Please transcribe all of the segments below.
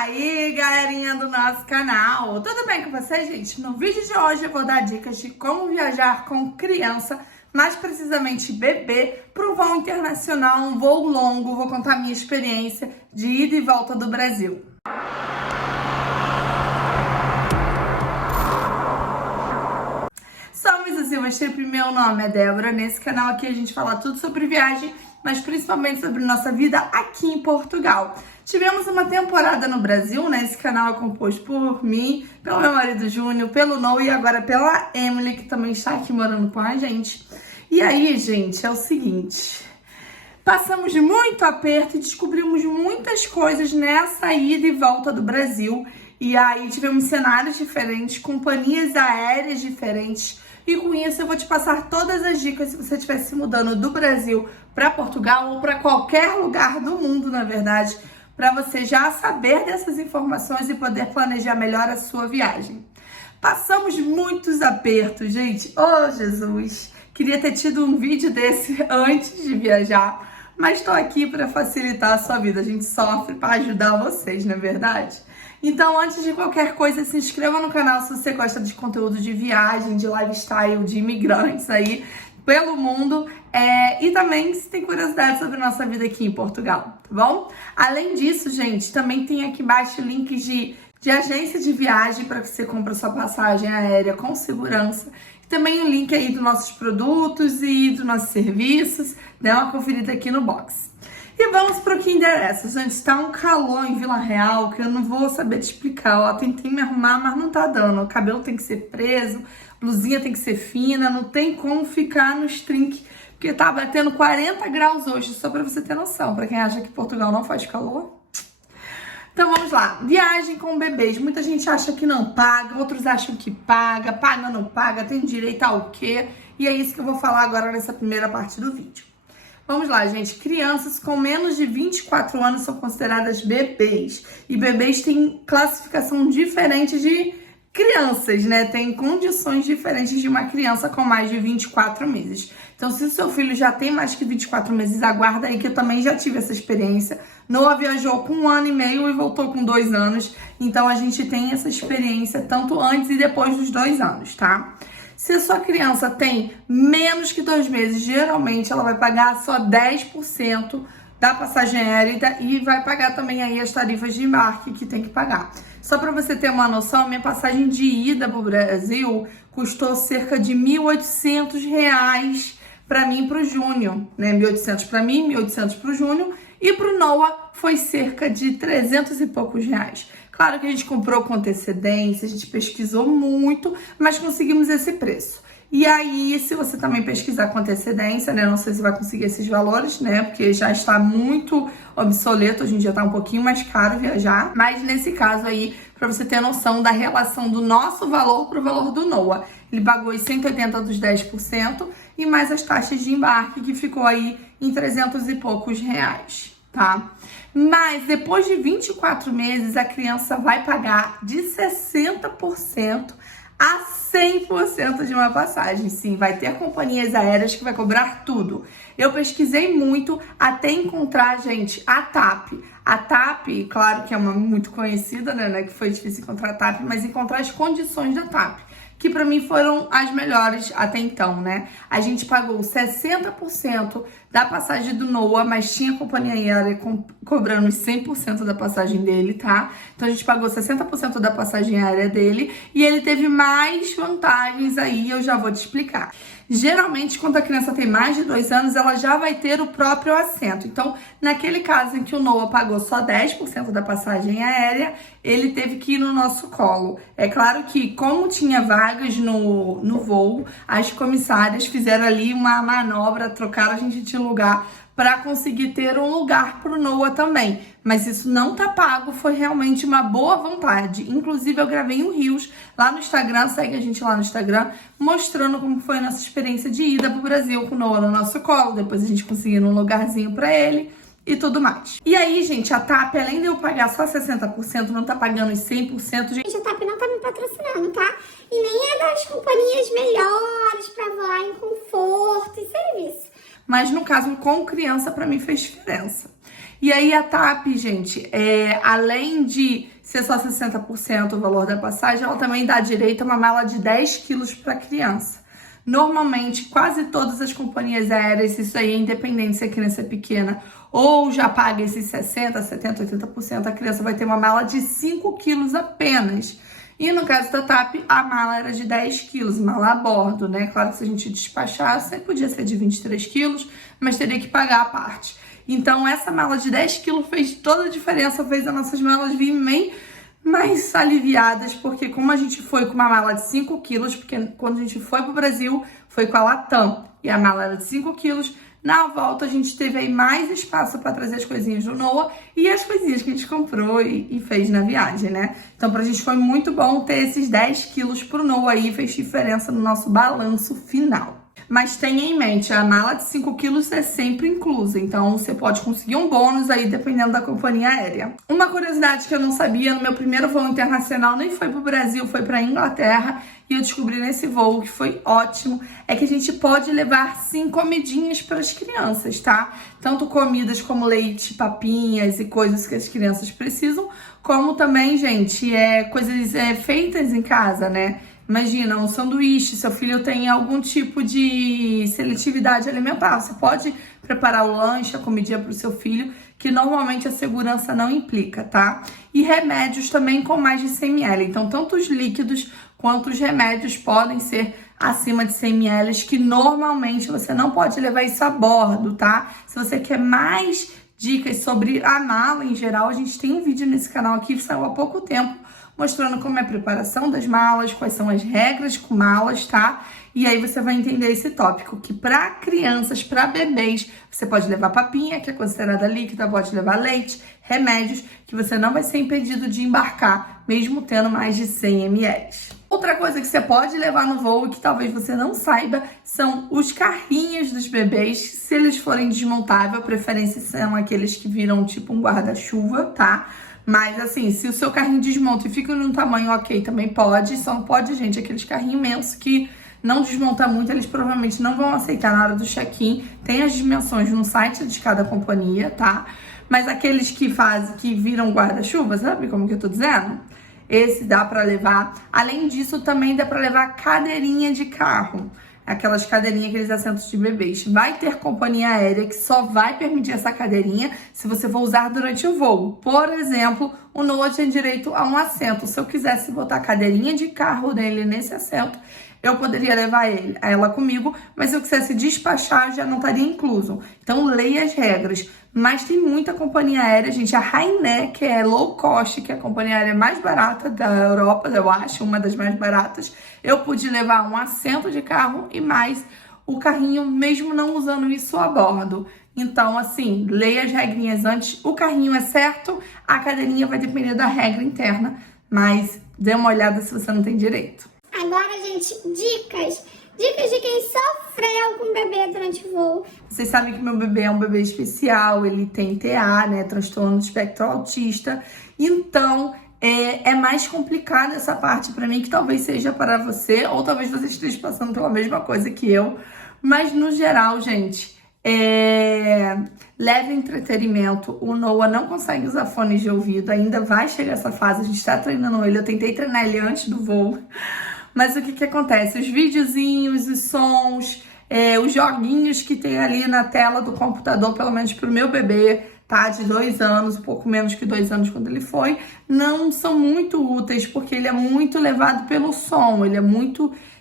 aí, galerinha do nosso canal, tudo bem com vocês, gente? No vídeo de hoje eu vou dar dicas de como viajar com criança, mais precisamente bebê, para um voo internacional, um voo longo. Vou contar a minha experiência de ida e volta do Brasil. Salve, Silvestre, meu nome é Débora. Nesse canal aqui a gente fala tudo sobre viagem, mas principalmente sobre nossa vida aqui em Portugal. Tivemos uma temporada no Brasil, né? Esse canal é composto por mim, pelo meu marido Júnior, pelo Noah e agora pela Emily, que também está aqui morando com a gente. E aí, gente, é o seguinte... Passamos de muito aperto e descobrimos muitas coisas nessa ida e volta do Brasil. E aí tivemos cenários diferentes, companhias aéreas diferentes. E com isso eu vou te passar todas as dicas se você estiver se mudando do Brasil para Portugal ou para qualquer lugar do mundo, na verdade, para você já saber dessas informações e poder planejar melhor a sua viagem. Passamos muitos apertos, gente. Oh, Jesus! Queria ter tido um vídeo desse antes de viajar, mas estou aqui para facilitar a sua vida. A gente sofre para ajudar vocês, não é verdade? Então, antes de qualquer coisa, se inscreva no canal se você gosta de conteúdo de viagem, de lifestyle, de imigrantes aí pelo mundo. E também se tem curiosidade sobre a nossa vida aqui em Portugal, tá bom? Além disso, gente, também tem aqui embaixo links de agência de viagem para que você compre sua passagem aérea com segurança. Também o link aí dos nossos produtos e dos nossos serviços. Dê uma conferida aqui no box. E vamos para o que interessa. Gente, está um calor em Vila Real que eu não vou saber te explicar. Ó, tentei me arrumar, mas não tá dando. O cabelo tem que ser preso, blusinha tem que ser fina, não tem como ficar no string, porque tá batendo 40 graus hoje, só para você ter noção. Para quem acha que Portugal não faz calor. Então vamos lá, viagem com bebês. Muita gente acha que não paga, outros acham que paga, paga, não paga, tem direito ao quê? E é isso que eu vou falar agora nessa primeira parte do vídeo. Vamos lá, gente. Crianças com menos de 24 anos são consideradas bebês. E bebês têm classificação diferente de crianças, né? Tem condições diferentes de uma criança com mais de 24 meses. Então, se o seu filho já tem mais que 24 meses, aguarda aí que eu também já tive essa experiência. Noah viajou com 1 ano e meio e voltou com 2 anos. Então, a gente tem essa experiência tanto antes e depois dos 2 anos, tá? Se a sua criança tem menos que 2 meses, geralmente ela vai pagar só 10% da passagem aérea e vai pagar também aí as tarifas de embarque que tem que pagar. Só para você ter uma noção, minha passagem de ida para o Brasil custou cerca de R$1.800 para mim e para o Júnior, né? 1.800 para mim, 1.800 para o Júnior, e para o Noah foi cerca de 300 e poucos reais. Claro que a gente comprou com antecedência, a gente pesquisou muito, mas conseguimos esse preço. E aí, se você também pesquisar com antecedência, né? Não sei se vai conseguir esses valores, né? Porque já está muito obsoleto, hoje em dia tá um pouquinho mais caro viajar. Mas nesse caso aí, para você ter noção da relação do nosso valor pro valor do Noah. Ele pagou os 180 dos 10% e mais as taxas de embarque, que ficou aí em 300 e poucos reais, tá? Mas depois de 24 meses, a criança vai pagar de 60% a 100% de uma passagem. Sim, vai ter companhias aéreas que vai cobrar tudo. Eu pesquisei muito até encontrar, gente, a TAP. A TAP, claro que é uma muito conhecida, né? Que foi difícil encontrar a TAP, mas encontrar as condições da TAP, que pra mim foram as melhores até então, né? A gente pagou 60% da passagem do Noah, mas tinha companhia aérea cobrando os 100% da passagem dele, tá? Então a gente pagou 60% da passagem aérea dele e ele teve mais vantagens aí, eu já vou te explicar. Geralmente, quando a criança tem mais de 2 anos, ela já vai ter o próprio assento. Então, naquele caso em que o Noah pagou só 10% da passagem aérea, ele teve que ir no nosso colo. É claro que, como tinha vagas no voo, as comissárias fizeram ali uma manobra, trocaram a gente de lugar para conseguir ter um lugar pro Noah também. Mas isso não tá pago, foi realmente uma boa vontade. Inclusive, eu gravei um Reels lá no Instagram, segue a gente lá no Instagram, mostrando como foi a nossa experiência de ida pro Brasil com o Noah no nosso colo. Depois a gente conseguiu um lugarzinho para ele e tudo mais. E aí, gente, a TAP, além de eu pagar só 60%, não tá pagando os 100%. Gente, a TAP não tá me patrocinando, tá? E nem é das companhias melhores pra voar em conforto e serviço. Mas no caso, com criança, pra mim fez diferença. E aí a TAP, gente, além de ser só 60% o valor da passagem, ela também dá direito a uma mala de 10 quilos para criança. Normalmente, quase todas as companhias aéreas, isso aí é independente se a criança é pequena ou já paga esses 60%, 70%, 80%, a criança vai ter uma mala de 5 quilos apenas. E no caso da TAP, a mala era de 10 quilos, mala a bordo, né? Claro que se a gente despachasse, podia ser de 23 quilos, mas teria que pagar a parte. Então, essa mala de 10 quilos fez toda a diferença, fez as nossas malas virem meio mais aliviadas, porque como a gente foi com uma mala de 5 quilos, porque quando a gente foi pro Brasil, foi com a Latam, e a mala era de 5 quilos, na volta a gente teve aí mais espaço para trazer as coisinhas do Noah e as coisinhas que a gente comprou e fez na viagem, né? Então pra gente foi muito bom ter esses 10 quilos pro Noah aí, fez diferença no nosso balanço final. Mas tenha em mente, a mala de 5 quilos é sempre inclusa, então você pode conseguir um bônus aí dependendo da companhia aérea. Uma curiosidade que eu não sabia, no meu primeiro voo internacional, nem foi pro Brasil, foi pra Inglaterra, e eu descobri nesse voo, que foi ótimo, é que a gente pode levar sim comidinhas para as crianças, tá? Tanto comidas como leite, papinhas e coisas que as crianças precisam, como também, gente, coisas feitas em casa, né? Imagina, um sanduíche, seu filho tem algum tipo de seletividade alimentar. Você pode preparar o lanche, a comidinha para o seu filho, que normalmente a segurança não implica, tá? E remédios também com mais de 100 ml. Então, tanto os líquidos quanto os remédios podem ser acima de 100 ml, que normalmente você não pode levar isso a bordo, tá? Se você quer mais dicas sobre a mala em geral, a gente tem um vídeo nesse canal aqui que saiu há pouco tempo, mostrando como é a preparação das malas, quais são as regras com malas, tá? E aí você vai entender esse tópico, que para crianças, para bebês, você pode levar papinha, que é considerada líquida, pode levar leite, remédios, que você não vai ser impedido de embarcar, mesmo tendo mais de 100 ml. Outra coisa que você pode levar no voo e que talvez você não saiba são os carrinhos dos bebês, se eles forem desmontáveis, a preferência são aqueles que viram tipo um guarda-chuva, tá? Mas assim, se o seu carrinho desmonta e fica num tamanho ok, também pode. Só não pode, gente, aqueles carrinhos imensos que não desmonta muito, eles provavelmente não vão aceitar na hora do check-in. Tem as dimensões no site de cada companhia, tá? Mas aqueles que viram guarda-chuva, sabe como que eu tô dizendo? Esse dá pra levar. Além disso, também dá pra levar cadeirinha de carro. Aquelas cadeirinhas, aqueles assentos de bebês. Vai ter companhia aérea que só vai permitir essa cadeirinha se você for usar durante o voo. Por exemplo, o Noah tem direito a um assento. Se eu quisesse botar a cadeirinha de carro dele nesse assento, eu poderia levar ela comigo, mas se eu quisesse despachar, já não estaria incluso. Então, leia as regras. Mas tem muita companhia aérea, gente. A Ryanair, que é low cost, que é a companhia aérea mais barata da Europa, eu acho, uma das mais baratas. Eu pude levar um assento de carro e mais o carrinho, mesmo não usando isso a bordo. Então, assim, leia as regrinhas antes. O carrinho é certo, a cadeirinha vai depender da regra interna, mas dê uma olhada se você não tem direito. Agora, gente, dicas. Dicas de quem sofreu com o bebê durante o voo. Vocês sabem que meu bebê é um bebê especial, ele tem TA, né, transtorno do espectro autista. Então, é mais complicado essa parte pra mim, que talvez seja para você, ou talvez você esteja passando pela mesma coisa que eu. Mas, no geral, gente, leve entretenimento. O Noah não consegue usar fones de ouvido, ainda vai chegar essa fase, a gente tá treinando ele. Eu tentei treinar ele antes do voo. Mas o que acontece? Os videozinhos, os sons, os joguinhos que tem ali na tela do computador, pelo menos pro meu bebê, tá? De 2 anos, um pouco menos que 2 anos quando ele foi, não são muito úteis, porque ele é muito levado pelo som,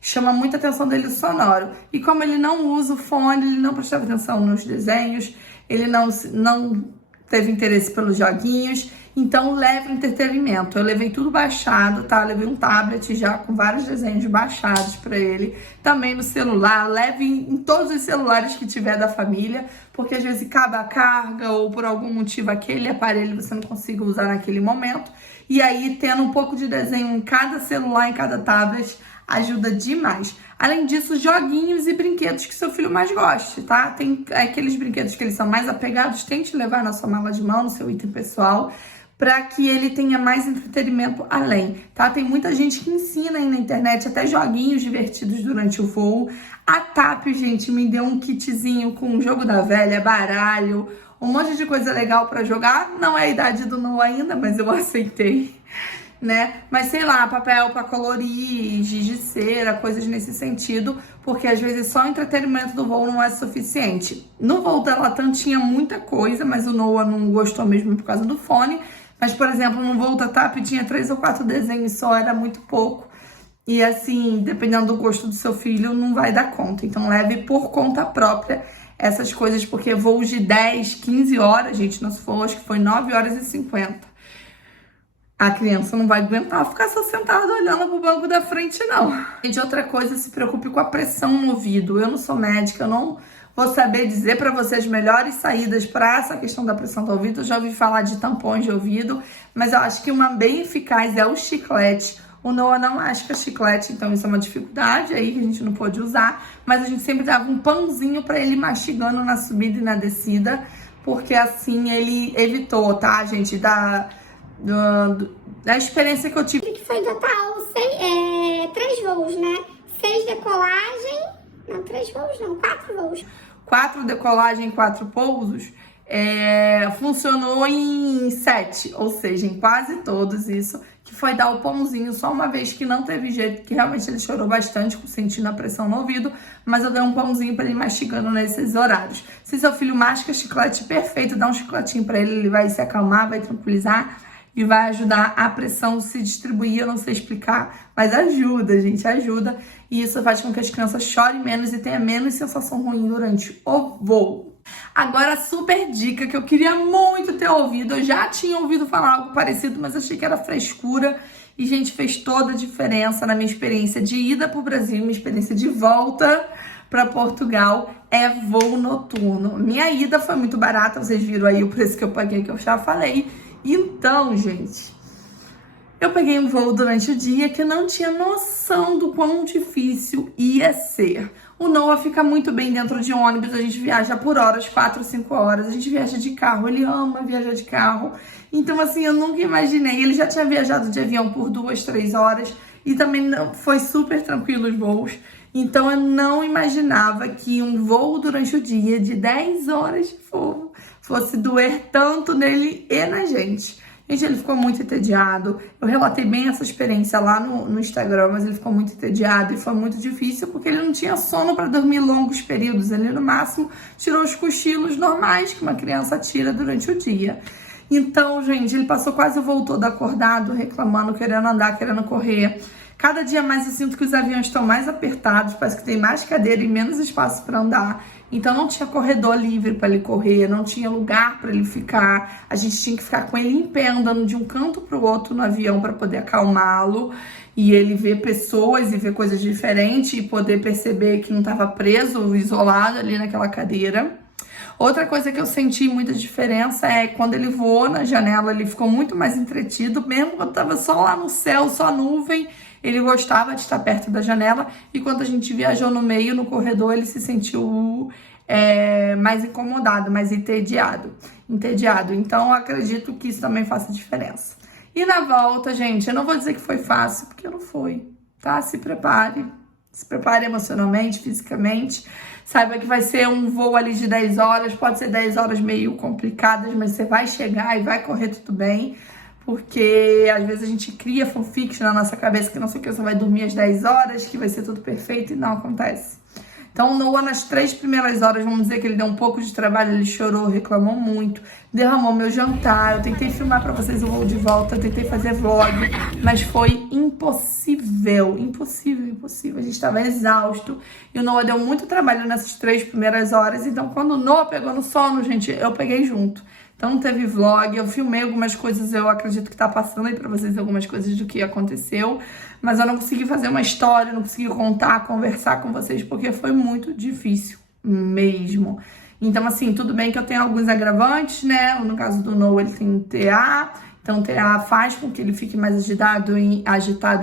chama muita atenção dele o sonoro. E como ele não usa o fone, ele não prestava atenção nos desenhos, ele não teve interesse pelos joguinhos. Então, leve entretenimento. Eu levei tudo baixado, tá? Eu levei um tablet já com vários desenhos baixados pra ele. Também no celular. Leve em todos os celulares que tiver da família, porque às vezes acaba a carga ou por algum motivo aquele aparelho você não consiga usar naquele momento. E aí, tendo um pouco de desenho em cada celular, em cada tablet, ajuda demais. Além disso, joguinhos e brinquedos que seu filho mais goste, tá? Tem aqueles brinquedos que eles são mais apegados, tente levar na sua mala de mão, no seu item pessoal, para que ele tenha mais entretenimento além, tá? Tem muita gente que ensina aí na internet até joguinhos divertidos durante o voo. A TAP, gente, me deu um kitzinho com um jogo da velha, baralho, um monte de coisa legal para jogar. Não é a idade do Noah ainda, mas eu aceitei, né? Mas sei lá, papel para colorir, giz de cera, coisas nesse sentido, porque às vezes só o entretenimento do voo não é suficiente. No voo da Latam tinha muita coisa, mas o Noah não gostou mesmo por causa do fone. Mas, por exemplo, no voo da TAP tinha 3 ou 4 desenhos só, era muito pouco. E assim, dependendo do gosto do seu filho, não vai dar conta. Então leve por conta própria essas coisas, porque voos de 10, 15 horas, gente, nosso voo acho que foi 9 horas e 50. A criança não vai aguentar ficar só sentada olhando pro banco da frente, não. Gente, outra coisa, se preocupe com a pressão no ouvido. Eu não sou médica, eu não vou saber dizer pra você as melhores saídas pra essa questão da pressão do ouvido. Eu já ouvi falar de tampões de ouvido, mas eu acho que uma bem eficaz é o chiclete. O Noah não acha chiclete, então isso é uma dificuldade aí que a gente não pode usar. Mas a gente sempre dava um pãozinho pra ele mastigando na subida e na descida, porque assim ele evitou, tá, gente, da experiência que eu tive. Que foi total 3 voos, né? 6 decolagem. Não, 3 voos não, 4 voos. 4 decolagem, 4 pousos. Funcionou em 7, ou seja, em quase todos isso, que foi dar o pãozinho só uma vez que não teve jeito, que realmente ele chorou bastante, sentindo a pressão no ouvido, mas eu dei um pãozinho pra ele mastigando nesses horários. Se seu filho masca chiclete, perfeito, dá um chicletinho pra ele, ele vai se acalmar, vai tranquilizar e vai ajudar a pressão se distribuir. Eu não sei explicar, mas ajuda, gente, ajuda. E isso faz com que as crianças chorem menos e tenham menos sensação ruim durante o voo. Agora, a super dica que eu queria muito ter ouvido, eu já tinha ouvido falar algo parecido, mas achei que era frescura. E, gente, fez toda a diferença na minha experiência de ida pro Brasil, minha experiência de volta para Portugal, é voo noturno. Minha ida foi muito barata, vocês viram aí o preço que eu paguei, que eu já falei. Então, gente, eu peguei um voo durante o dia que eu não tinha noção do quão difícil ia ser. O Noah fica muito bem dentro de um ônibus, a gente viaja por horas, 4, 5 horas, a gente viaja de carro, ele ama viajar de carro. Então, assim, eu nunca imaginei, ele já tinha viajado de avião por 2, 3 horas e também não, foi super tranquilo os voos. Então, eu não imaginava que um voo durante o dia de 10 horas de voo fosse doer tanto nele e na gente. Gente, ele ficou muito entediado. Eu relatei bem essa experiência lá no Instagram, mas ele ficou muito entediado e foi muito difícil porque ele não tinha sono para dormir longos períodos. Ele, no máximo, tirou os cochilos normais que uma criança tira durante o dia. Então, gente, ele passou quase o voo todo acordado, reclamando, querendo andar, querendo correr. Cada dia mais eu sinto que os aviões estão mais apertados, parece que tem mais cadeira e menos espaço para andar. Então não tinha corredor livre para ele correr, não tinha lugar para ele ficar. A gente tinha que ficar com ele em pé, andando de um canto para o outro no avião para poder acalmá-lo. E ele ver pessoas e ver coisas diferentes e poder perceber que não estava preso, isolado ali naquela cadeira. Outra coisa que eu senti muita diferença é quando ele voou na janela, ele ficou muito mais entretido, mesmo quando estava só lá no céu, só nuvem. Ele gostava de estar perto da janela e quando a gente viajou no meio, no corredor, ele se sentiu mais incomodado, mais entediado. Então, eu acredito que isso também faça diferença. E na volta, gente, eu não vou dizer que foi fácil, porque não foi, tá? Se prepare emocionalmente, fisicamente. Saiba que vai ser um voo ali de 10 horas, pode ser 10 horas meio complicadas, mas você vai chegar e vai correr tudo bem. Porque às vezes a gente cria fanfiction na nossa cabeça que nossa criança vai dormir às 10 horas, que vai ser tudo perfeito e não acontece. Então, o Noah, nas 3 primeiras horas, vamos dizer que ele deu um pouco de trabalho, ele chorou, reclamou muito, derramou meu jantar, eu tentei filmar pra vocês o voo de volta, tentei fazer vlog, mas foi impossível. A gente tava exausto e o Noah deu muito trabalho nessas 3 primeiras horas, então quando o Noah pegou no sono, gente, eu peguei junto. Então não teve vlog, eu filmei algumas coisas, eu acredito que tá passando aí pra vocês algumas coisas do que aconteceu, mas eu não consegui fazer uma história, não consegui contar, conversar com vocês, porque foi muito difícil mesmo. Então, assim, tudo bem que eu tenho alguns agravantes, né? No caso do Noah, ele tem TA, então TA faz com que ele fique mais agitado em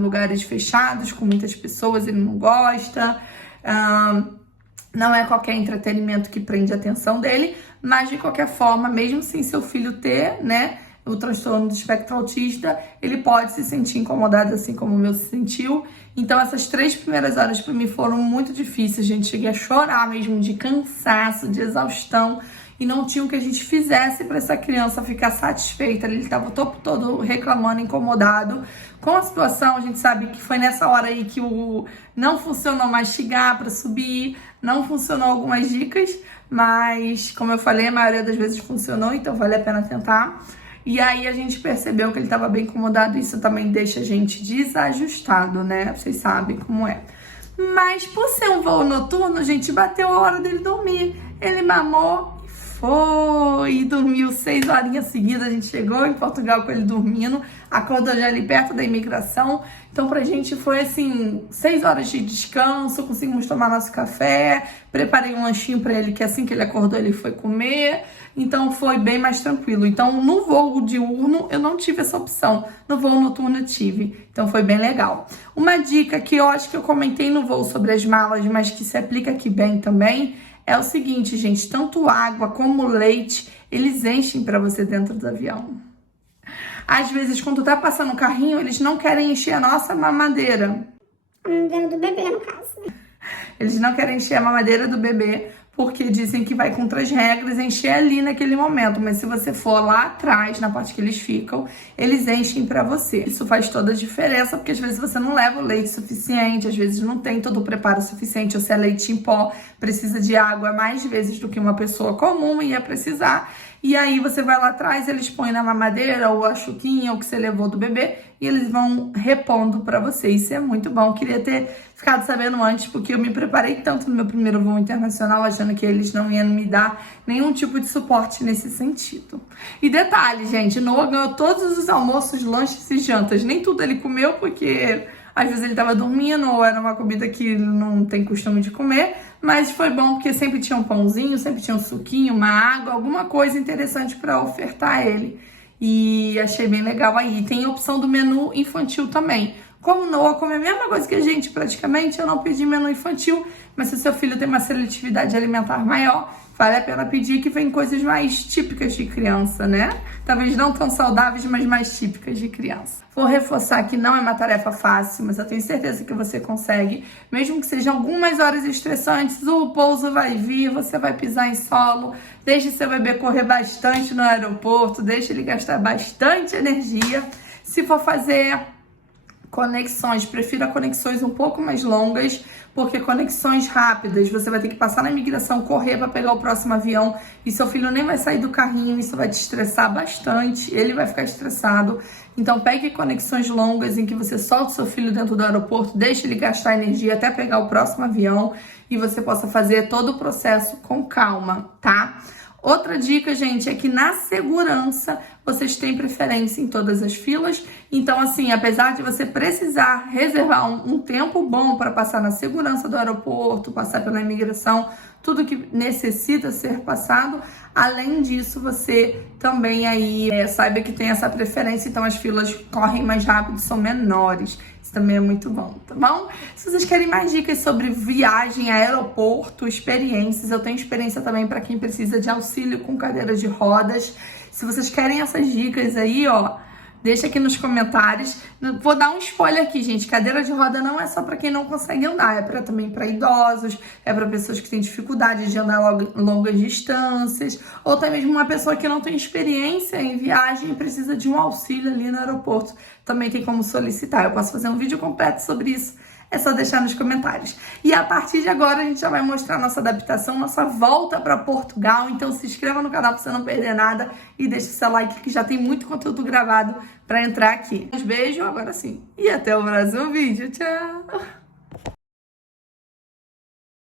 lugares fechados, com muitas pessoas, ele não gosta. Não é qualquer entretenimento que prende a atenção dele, mas de qualquer forma, mesmo sem seu filho ter, né, o transtorno do espectro autista, ele pode se sentir incomodado assim como o meu se sentiu. Então essas 3 primeiras horas para mim foram muito difíceis, gente. Cheguei a chorar mesmo de cansaço, de exaustão. E não tinha o que a gente fizesse para essa criança ficar satisfeita. Ele estava o tempo todo reclamando, incomodado com a situação. A gente sabe que foi nessa hora aí que não funcionou mastigar para subir, não funcionou algumas dicas, mas como eu falei, a maioria das vezes funcionou, então vale a pena tentar. E aí a gente percebeu que ele estava bem incomodado, isso também deixa a gente desajustado, né? Vocês sabem como é. Mas por ser um voo noturno, gente, bateu a hora dele dormir. Ele mamou e dormiu 6 horinhas seguidas. A gente chegou em Portugal com ele dormindo, acordou já ali perto da imigração. Então pra gente foi assim, 6 horas de descanso, conseguimos tomar nosso café, preparei um lanchinho pra ele, que assim que ele acordou ele foi comer. Então foi bem mais tranquilo. Então no voo diurno eu não tive essa opção, no voo noturno eu tive. Então foi bem legal. Uma dica que eu acho que eu comentei no voo sobre as malas, mas que se aplica aqui bem também, é o seguinte, gente, tanto água como leite, eles enchem pra você dentro do avião. Às vezes, quando tá passando o carrinho, eles não querem encher a nossa mamadeira. A mamadeira do bebê, no caso, né? Eles não querem encher a mamadeira do bebê, porque dizem que vai contra as regras encher ali naquele momento. Mas se você for lá atrás, na parte que eles ficam, eles enchem pra você. Isso faz toda a diferença, porque às vezes você não leva o leite suficiente, às vezes não tem todo o preparo suficiente, ou se é leite em pó, precisa de água mais vezes do que uma pessoa comum ia precisar. E aí você vai lá atrás, eles põem na mamadeira ou a chuquinha, ou que você levou do bebê, e eles vão repondo pra você. Isso é muito bom. Queria ter ficado sabendo antes, porque eu me preparei tanto no meu primeiro voo internacional, achando que eles não iam me dar nenhum tipo de suporte nesse sentido. E detalhe, gente, Noah ganhou todos os almoços, lanches e jantas. Nem tudo ele comeu, porque às vezes ele tava dormindo, ou era uma comida que ele não tem costume de comer. Mas foi bom porque sempre tinha um pãozinho, sempre tinha um suquinho, uma água, alguma coisa interessante para ofertar a ele. E achei bem legal aí. Tem a opção do menu infantil também. Como Noah come a mesma coisa que a gente praticamente, eu não pedi menu infantil. Mas se o seu filho tem uma seletividade alimentar maior, vale a pena pedir, que vem coisas mais típicas de criança, né? Talvez não tão saudáveis, mas mais típicas de criança. Vou reforçar que não é uma tarefa fácil, mas eu tenho certeza que você consegue. Mesmo que sejam algumas horas estressantes, o pouso vai vir, você vai pisar em solo. Deixe seu bebê correr bastante no aeroporto, deixe ele gastar bastante energia. Se for fazer conexões, prefira conexões um pouco mais longas, porque conexões rápidas, você vai ter que passar na imigração, correr para pegar o próximo avião, e seu filho nem vai sair do carrinho, isso vai te estressar bastante, ele vai ficar estressado. Então pegue conexões longas em que você solta o seu filho dentro do aeroporto, deixe ele gastar energia até pegar o próximo avião, e você possa fazer todo o processo com calma, tá? Outra dica, gente, é que na segurança vocês têm preferência em todas as filas. Então, assim, apesar de você precisar reservar um tempo bom para passar na segurança do aeroporto, passar pela imigração, tudo que necessita ser passado, além disso, você também aí saiba que tem essa preferência, então as filas correm mais rápido, são menores. Isso também é muito bom, tá bom? Se vocês querem mais dicas sobre viagem, aeroporto, experiências, eu tenho experiência também para quem precisa de auxílio com cadeira de rodas. Se vocês querem essas dicas aí, ó, deixa aqui nos comentários. Vou dar um spoiler aqui, gente. Cadeira de roda não é só para quem não consegue andar, é também para idosos, é para pessoas que têm dificuldade de andar longas distâncias, ou até mesmo uma pessoa que não tem experiência em viagem e precisa de um auxílio ali no aeroporto. Também tem como solicitar. Eu posso fazer um vídeo completo sobre isso. É só deixar nos comentários. E a partir de agora a gente já vai mostrar nossa adaptação, nossa volta para Portugal. Então se inscreva no canal para você não perder nada e deixe seu like, que já tem muito conteúdo gravado para entrar aqui. Um beijo, agora sim. E até o próximo vídeo. Tchau!